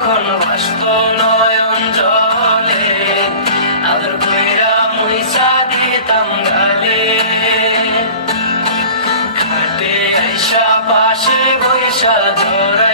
যখন ভাসত নয়ন জলে, আদর কইরা মুইসা দিতাম গালে। খাটে আইসা পাশে বৈশা ধরা